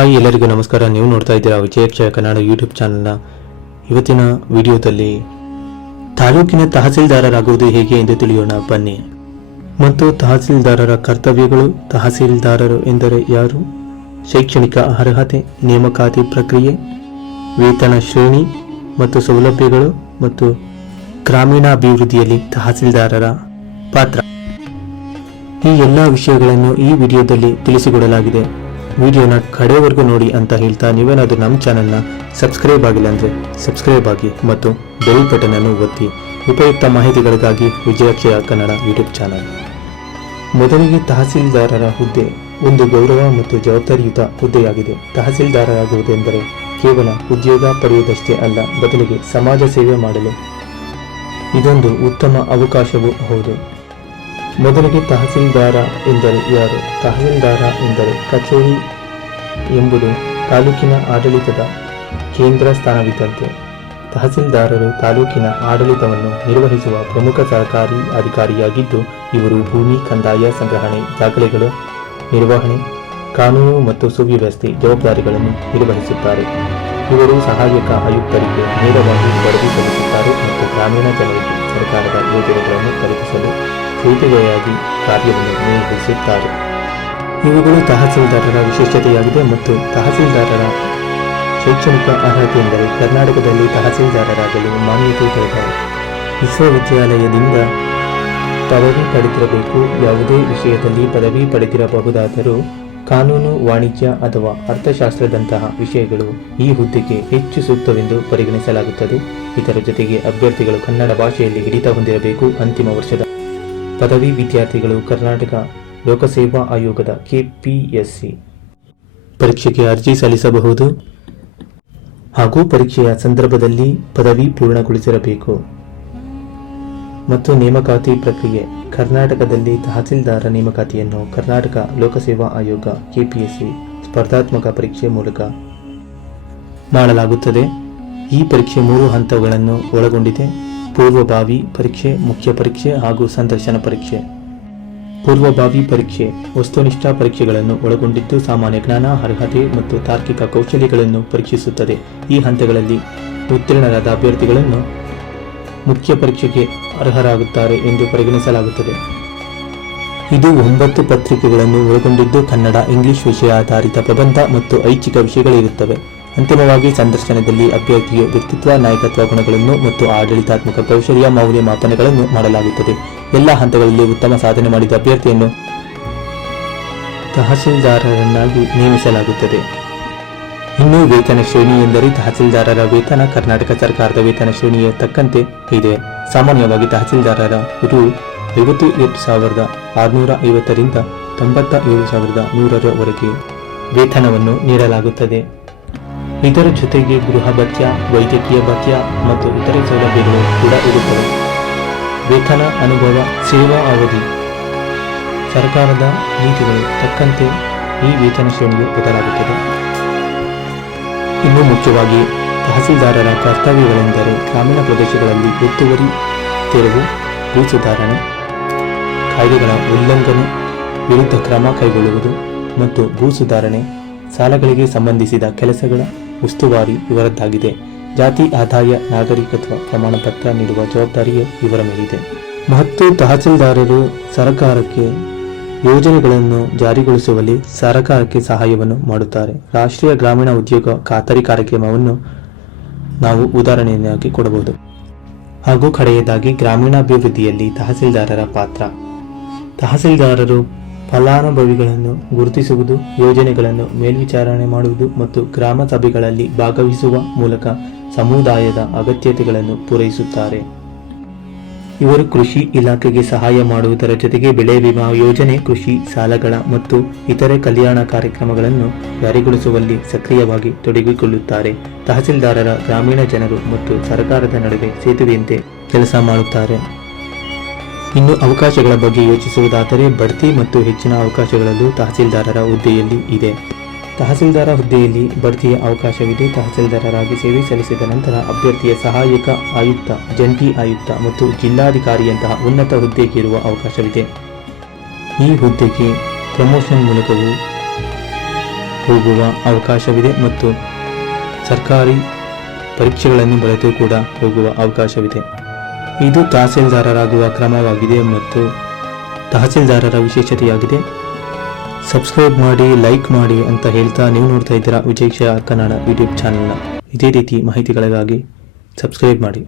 Hi, ಎಲ್ಲರಿಗೂ ನಮಸ್ಕಾರ. ನೀವು ನೋಡ್ತಾ ಇದ್ದೀರಾ ವಿಜಯಕ್ಷಯ ಕನ್ನಡ ಯೂಟ್ಯೂಬ್ ಚಾನಲ್ನ. ಇವತ್ತಿನ ವಿಡಿಯೋದಲ್ಲಿ ತಾಲೂಕಿನ ತಹಸೀಲ್ದಾರರಾಗುವುದು ಹೇಗೆ ಎಂದು ತಿಳಿಯೋಣ ಬನ್ನಿ. ಮತ್ತು ತಹಸೀಲ್ದಾರರ ಕರ್ತವ್ಯಗಳು. ತಹಸೀಲ್ದಾರರು ಎಂದರೆ ಯಾರು? ಶೈಕ್ಷಣಿಕ ಅರ್ಹತೆ, ನೇಮಕಾತಿ ಪ್ರಕ್ರಿಯೆ, ವೇತನ ಶ್ರೇಣಿ ಮತ್ತು ಸೌಲಭ್ಯಗಳು ಮತ್ತು ಗ್ರಾಮೀಣಾಭಿವೃದ್ಧಿಯಲ್ಲಿ ತಹಸೀಲ್ದಾರರ ಪಾತ್ರ. ಈ ಎಲ್ಲ ವಿಷಯಗಳನ್ನು ಈ ವಿಡಿಯೋದಲ್ಲಿ ತಿಳಿಸಿಕೊಡಲಾಗಿದೆ. ವಿಡಿಯೋನ ಕಡೆವರೆಗೂ ನೋಡಿ ಅಂತ ಹೇಳ್ತಾ, ನೀವೇನಾದರೂ ನಮ್ಮ ಚಾನಲ್ನ ಸಬ್ಸ್ಕ್ರೈಬ್ ಆಗಿಲ್ಲ ಅಂದರೆ ಸಬ್ಸ್ಕ್ರೈಬ್ ಆಗಿ ಮತ್ತು ಬೆಲ್ ಬಟನ್ ಅನ್ನು ಒತ್ತಿ. ಉಪಯುಕ್ತ ಮಾಹಿತಿಗಳಿಗಾಗಿ ವಿಜಯಕ್ಷಯ ಕನ್ನಡ ಯೂಟ್ಯೂಬ್ ಚಾನಲ್. ಮೊದಲಿಗೆ ತಹಸೀಲ್ದಾರರ ಹುದ್ದೆ ಒಂದು ಗೌರವ ಮತ್ತು ಜವಾಬ್ದಾರಿಯುತ ಹುದ್ದೆಯಾಗಿದೆ. ತಹಸೀಲ್ದಾರರಾಗುವುದೆಂದರೆ ಕೇವಲ ಉದ್ಯೋಗ ಪಡೆಯುವುದಷ್ಟೇ ಅಲ್ಲ, ಬದಲಿಗೆ ಸಮಾಜ ಸೇವೆ ಮಾಡಲು ಇದೊಂದು ಉತ್ತಮ ಅವಕಾಶವೂ ಹೌದು. ಮೊದಲಿಗೆ ತಹಸೀಲ್ದಾರ ಎಂದರೆ ಯಾರು? ತಹಸೀಲ್ದಾರ ಎಂದರೆ ಕಚೇರಿ ಎಂಬುದು ತಾಲೂಕಿನ ಆಡಳಿತದ ಕೇಂದ್ರ ಸ್ಥಾನವಿದ್ದಂತೆ. ತಹಸೀಲ್ದಾರರು ತಾಲೂಕಿನ ಆಡಳಿತವನ್ನು ನಿರ್ವಹಿಸುವ ಪ್ರಮುಖ ಸರ್ಕಾರಿ ಅಧಿಕಾರಿಯಾಗಿದ್ದು, ಇವರು ಭೂಮಿ, ಕಂದಾಯ ಸಂಗ್ರಹಣೆ, ದಾಖಲೆಗಳ ನಿರ್ವಹಣೆ, ಕಾನೂನು ಮತ್ತು ಸುವ್ಯವಸ್ಥೆ ಜವಾಬ್ದಾರಿಗಳನ್ನು ನಿರ್ವಹಿಸುತ್ತಾರೆ. ಇವರು ಸಹಾಯಕ ಆಯುಕ್ತರಿಗೆ ನೇರವಾಗಿ ವರದಿ ಸಲ್ಲಿಸುತ್ತಾರೆ ಮತ್ತು ಗ್ರಾಮೀಣ ಜನರಿಗೆ ಸರ್ಕಾರದ ಯೋಜನೆಗಳನ್ನು ತಲುಪಿಸಲು ಸೇತುವೆಯಾಗಿ ಕಾರ್ಯವನ್ನು ನಿರ್ವಹಿಸುತ್ತಾರೆ. ಇವುಗಳು ತಹಸೀಲ್ದಾರರ ವಿಶೇಷತೆಯಾಗಿದೆ. ಮತ್ತು ತಹಸೀಲ್ದಾರರ ಶೈಕ್ಷಣಿಕ ಅರ್ಹತೆ ಎಂದರೆ ಕರ್ನಾಟಕದಲ್ಲಿ ತಹಸೀಲ್ದಾರರಾಗಲು ಮಾನ್ಯತೆ ಪಡೆದ ವಿಶ್ವವಿದ್ಯಾಲಯದಿಂದ ಪದವಿ ಪಡೆದಿರಬೇಕು. ಯಾವುದೇ ವಿಷಯದಲ್ಲಿ ಪದವಿ ಪಡೆದಿರಬಹುದಾದರೂ ಕಾನೂನು, ವಾಣಿಜ್ಯ ಅಥವಾ ಅರ್ಥಶಾಸ್ತ್ರದಂತಹ ವಿಷಯಗಳು ಈ ಹುದ್ದೆಗೆ ಹೆಚ್ಚು ಸೂಕ್ತವೆಂದು ಪರಿಗಣಿಸಲಾಗುತ್ತದೆ. ಇದರ ಜೊತೆಗೆ ಅಭ್ಯರ್ಥಿಗಳು ಕನ್ನಡ ಭಾಷೆಯಲ್ಲಿ ಹಿಡಿತ ಹೊಂದಿರಬೇಕು. ಅಂತಿಮ ವರ್ಷದ ಪದವಿ ವಿದ್ಯಾರ್ಥಿಗಳು ಕರ್ನಾಟಕ ಲೋಕಸೇವಾ ಆಯೋಗದ KPSC ಪರೀಕ್ಷೆಗೆ ಅರ್ಜಿ ಸಲ್ಲಿಸಬಹುದು ಹಾಗೂ ಪರೀಕ್ಷೆಯ ಸಂದರ್ಭದಲ್ಲಿ ಪದವಿ ಪೂರ್ಣಗೊಳಿಸಿರಬೇಕು. ಮತ್ತು ನೇಮಕಾತಿ ಪ್ರಕ್ರಿಯೆ. ಕರ್ನಾಟಕದಲ್ಲಿ ತಹಸೀಲ್ದಾರ ನೇಮಕಾತಿಯನ್ನು ಕರ್ನಾಟಕ ಲೋಕಸೇವಾ ಆಯೋಗ KPSC ಸ್ಪರ್ಧಾತ್ಮಕ ಪರೀಕ್ಷೆ ಮೂಲಕ ಮಾಡಲಾಗುತ್ತದೆ. ಈ ಪರೀಕ್ಷೆ 3 ಹಂತಗಳನ್ನು ಒಳಗೊಂಡಿದೆ: ಪೂರ್ವಭಾವಿ ಪರೀಕ್ಷೆ, ಮುಖ್ಯ ಪರೀಕ್ಷೆ ಹಾಗೂ ಸಂದರ್ಶನ ಪರೀಕ್ಷೆ. ಪೂರ್ವಭಾವಿ ಪರೀಕ್ಷೆ ವಸ್ತುನಿಷ್ಠ ಪರೀಕ್ಷೆಗಳನ್ನು ಒಳಗೊಂಡಿದ್ದು, ಸಾಮಾನ್ಯ ಜ್ಞಾನ, ಅರ್ಹತೆ ಮತ್ತು ತಾರ್ಕಿಕ ಕೌಶಲ್ಯಗಳನ್ನು ಪರೀಕ್ಷಿಸುತ್ತದೆ. ಈ ಹಂತಗಳಲ್ಲಿ ಉತ್ತೀರ್ಣರಾದ ಅಭ್ಯರ್ಥಿಗಳನ್ನು ಮುಖ್ಯ ಪರೀಕ್ಷೆಗೆ ಅರ್ಹರಾಗುತ್ತಾರೆ ಎಂದು ಪರಿಗಣಿಸಲಾಗುತ್ತದೆ. ಇದು 9 ಪತ್ರಿಕೆಗಳನ್ನು ಒಳಗೊಂಡಿದ್ದು, ಕನ್ನಡ, ಇಂಗ್ಲಿಷ್ ವಿಷಯ ಆಧಾರಿತ ಪ್ರಬಂಧ ಮತ್ತು ಐಚ್ಛಿಕ ವಿಷಯಗಳಿರುತ್ತವೆ. ಅಂತಿಮವಾಗಿ ಸಂದರ್ಶನದಲ್ಲಿ ಅಭ್ಯರ್ಥಿಯ ವ್ಯಕ್ತಿತ್ವ, ನಾಯಕತ್ವ ಗುಣಗಳನ್ನು ಮತ್ತು ಆಡಳಿತಾತ್ಮಕ ಕೌಶಲ್ಯ ಮೌಲ್ಯಮಾಪನಗಳನ್ನು ಮಾಡಲಾಗುತ್ತದೆ. ಎಲ್ಲ ಹಂತಗಳಲ್ಲಿ ಉತ್ತಮ ಸಾಧನೆ ಮಾಡಿದ ಅಭ್ಯರ್ಥಿಯನ್ನು ತಹಸೀಲ್ದಾರರನ್ನಾಗಿ ನೇಮಿಸಲಾಗುತ್ತದೆ. ಇನ್ನು ವೇತನ ಶ್ರೇಣಿ ಎಂದರೆ ತಹಸೀಲ್ದಾರರ ವೇತನ ಕರ್ನಾಟಕ ಸರ್ಕಾರದ ವೇತನ ಶ್ರೇಣಿಯ ತಕ್ಕಂತೆ ಇದೆ. ಸಾಮಾನ್ಯವಾಗಿ ತಹಸೀಲ್ದಾರರ ರು. 58,650 ರಿಂದ 97,100 ವರೆಗೆ ವೇತನವನ್ನು ನೀಡಲಾಗುತ್ತದೆ. ಇದರ ಜೊತೆಗೆ ಗೃಹ ಭತ್ಯ, ವೈದ್ಯಕೀಯ ಭತ್ಯ ಮತ್ತು ಇತರೆ ಸೌಲಭ್ಯಗಳು ಕೂಡ ಇರುತ್ತವೆ. ವೇತನ, ಅನುಭವ, ಸೇವಾ ಅವಧಿ, ಸರ್ಕಾರದ ನೀತಿಗಳು ತಕ್ಕಂತೆ ಈ ವೇತನ ಶ್ರೇಣಿಯು ಬದಲಾಗುತ್ತದೆ. ಇನ್ನು ಮುಖ್ಯವಾಗಿ ತಹಸೀಲ್ದಾರರ ಕರ್ತವ್ಯಗಳೆಂದರೆ ಗ್ರಾಮೀಣ ಪ್ರದೇಶಗಳಲ್ಲಿ ಒತ್ತುವರಿ ತೆರವು, ಭೂ ಸುಧಾರಣೆ, ಕಾಯ್ದೆಗಳ ಉಲ್ಲಂಘನೆ ವಿರುದ್ಧ ಕ್ರಮ ಕೈಗೊಳ್ಳುವುದು ಮತ್ತು ಭೂ ಸುಧಾರಣೆ, ಸಾಲಗಳಿಗೆ ಸಂಬಂಧಿಸಿದ ಕೆಲಸಗಳ ಉಸ್ತುವಾರಿ ಇವರದ್ದಾಗಿದೆ. ಜಾತಿ ಆದಾಯ ನಾಗರಿಕತ್ವ ಪ್ರಮಾಣ ಪತ್ರ ನೀಡುವ ಜವಾಬ್ದಾರಿಯು ಇವರ ಮೇಲಿದೆ. ಮತ್ತು ತಹಸೀಲ್ದಾರರು ಸರ್ಕಾರಕ್ಕೆ ಯೋಜನೆಗಳನ್ನು ಜಾರಿಗೊಳಿಸುವಲ್ಲಿ ಸರ್ಕಾರಕ್ಕೆ ಸಹಾಯವನ್ನು ಮಾಡುತ್ತಾರೆ. ರಾಷ್ಟ್ರೀಯ ಗ್ರಾಮೀಣ ಉದ್ಯೋಗ ಖಾತರಿ ಕಾರ್ಯಕ್ರಮವನ್ನು ನಾವು ಉದಾಹರಣೆಯಾಗಿ ಕೊಡಬಹುದು. ಹಾಗೂ ಕಡೆಯದಾಗಿ ಗ್ರಾಮೀಣಾಭಿವೃದ್ಧಿಯಲ್ಲಿ ತಹಸೀಲ್ದಾರರ ಪಾತ್ರ. ತಹಸೀಲ್ದಾರರು ಫಲಾನುಭವಿಗಳನ್ನು ಗುರುತಿಸುವುದು, ಯೋಜನೆಗಳನ್ನು ಮೇಲ್ವಿಚಾರಣೆ ಮಾಡುವುದು ಮತ್ತು ಗ್ರಾಮ ಸಭೆಗಳಲ್ಲಿ ಭಾಗವಹಿಸುವ ಮೂಲಕ ಸಮುದಾಯದ ಅಗತ್ಯತೆಗಳನ್ನು ಪೂರೈಸುತ್ತಾರೆ. ಇವರು ಕೃಷಿ ಇಲಾಖೆಗೆ ಸಹಾಯ ಮಾಡುವುದರ ಜೊತೆಗೆ ಬೆಳೆ ವಿಮಾ ಯೋಜನೆ, ಕೃಷಿ ಸಾಲಗಳ ಮತ್ತು ಇತರೆ ಕಲ್ಯಾಣ ಕಾರ್ಯಕ್ರಮಗಳನ್ನು ಜಾರಿಗೊಳಿಸುವಲ್ಲಿ ಸಕ್ರಿಯವಾಗಿ ತೊಡಗಿಕೊಳ್ಳುತ್ತಾರೆ. ತಹಸೀಲ್ದಾರರ ಗ್ರಾಮೀಣ ಜನರು ಮತ್ತು ಸರ್ಕಾರದ ನಡುವೆ ಸೇತುವೆಯಂತೆ ಕೆಲಸ ಮಾಡುತ್ತಾರೆ. ಇನ್ನು ಅವಕಾಶಗಳ ಬಗ್ಗೆ ಯೋಚಿಸುವುದಾದರೆ, ಬಡ್ತಿ ಮತ್ತು ಹೆಚ್ಚಿನ ಅವಕಾಶಗಳಲ್ಲೂ ತಹಸೀಲ್ದಾರರ ಹುದ್ದೆಯಲ್ಲಿ ಇದೆ. ತಹಸೀಲ್ದಾರ ಹುದ್ದೆಯಲ್ಲಿ ಬಡ್ತಿಯ ಅವಕಾಶವಿದೆ. ತಹಸೀಲ್ದಾರರಾಗಿ ಸೇವೆ ಸಲ್ಲಿಸಿದ ನಂತರ ಅಭ್ಯರ್ಥಿಯ ಸಹಾಯಕ ಆಯುಕ್ತ, ಜಂಟಿ ಆಯುಕ್ತ ಮತ್ತು ಜಿಲ್ಲಾಧಿಕಾರಿಯಂತಹ ಉನ್ನತ ಹುದ್ದೆಗೇರುವ ಅವಕಾಶವಿದೆ. ಈ ಹುದ್ದೆಗೆ ಪ್ರಮೋಷನ್ ಮೂಲಕವೂ ಹೋಗುವ ಅವಕಾಶವಿದೆ ಮತ್ತು ಸರ್ಕಾರಿ ಪರೀಕ್ಷೆಗಳನ್ನು ಬರೆದು ಕೂಡ ಹೋಗುವ ಅವಕಾಶವಿದೆ. ಇದು ತಹಸೀಲ್ದಾರರಾಗುವ ಕ್ರಮವಾಗಿದೆ ಮತ್ತು ತಹಸೀಲ್ದಾರರ ವಿಶೇಷತೆಯಾಗಿದೆ. ಸಬ್ಸ್ಕ್ರೈಬ್ ಮಾಡಿ, ಲೈಕ್ ಮಾಡಿ ಅಂತ ಹೇಳ್ತಾ ನೀವು ನೋಡ್ತಾ ಇದ್ದೀರಾ ವಿಜಯ್ ಕನ್ನಡ ಯೂಟ್ಯೂಬ್ ಚಾನೆಲ್ನ. ಇದೇ ರೀತಿ ಮಾಹಿತಿಗಳಿಗಾಗಿ ಸಬ್ಸ್ಕ್ರೈಬ್ ಮಾಡಿ.